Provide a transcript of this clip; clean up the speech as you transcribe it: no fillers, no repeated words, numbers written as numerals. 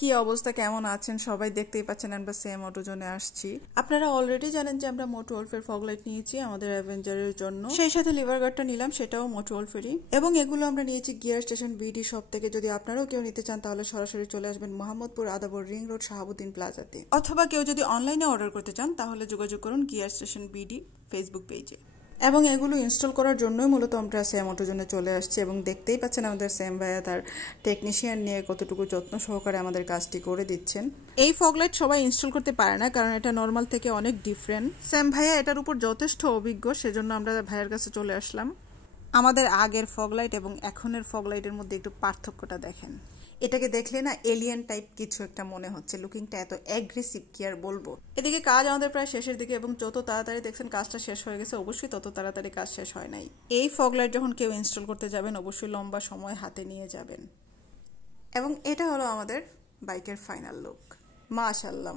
কি অবস্থা, কেমন আছেন সবাই? দেখতেই পাচ্ছেন আমরা সেম অটো জোনে আসছি। আপনারা অলরেডি জানেন যে আমরা মোটো ওলফের ফগ লাইট নিয়েছি আমাদের অ্যাভেঞ্জারের জন্য, সেই সাথে লিভার গার্ডটা নিলাম, সেটাও মোটো ওলফেরই। এবং এগুলো আমরা নিয়েছি গিয়ার স্টেশন বিডি শপ থেকে। যদি আপনারাও কেউ নিতে চান তাহলে সরাসরি চলে আসবেন মোহাম্মদপুর আদাবর রিং রোড শাহাবুদ্দিন প্লাজাতে, অথবা কেউ যদি অনলাইনে অর্ডার করতে চান তাহলে যোগাযোগ করুন গিয়ার স্টেশন বিডি ফেসবুক পেজে। এবং এগুলো ইনস্টল করার জন্যই মূলত আমরা স্যাম অটোর জন্য চলে আসছি। এবং দেখতেই পাচ্ছেন আমাদের স্যাম ভাইয়া তার টেকনিশিয়ান নিয়ে কতটুকু যত্ন সহকারে আমাদের কাজটি করে দিচ্ছেন। এই ফগ লাইট সবাই ইনস্টল করতে পারে না, কারণ এটা নর্মাল থেকে অনেক ডিফারেন্ট। স্যাম ভাইয়া এটার উপর যথেষ্ট অভিজ্ঞ, সেজন্য আমরা ভাইয়ার কাছে চলে আসলাম। আমাদের আগের ফগ লাইট এবং এখনের ফগ লাইটের মধ্যে একটু পার্থক্যটা দেখেন। এটাকে দেখলে না এলিয়েন টাইপ কিছু একটা মনে হচ্ছে, লুকিংটা এত অ্যাগ্রেসিভ কি আর বলবো। এদিকে কাজ আমাদের প্রায় শেষের দিকে, এবং যত তাড়াতাড়ি দেখছেন কাজটা শেষ হয়ে গেছে, অবশ্যই তত তাড়াতাড়ি কাজ শেষ হয় নাই। এই ফগ লাইট যখন কেউ ইনস্টল করতে যাবেন অবশ্যই লম্বা সময় হাতে নিয়ে যাবেন। এবং এটা হলো আমাদের বাইকের ফাইনাল লুক। মাশাআল্লাহ।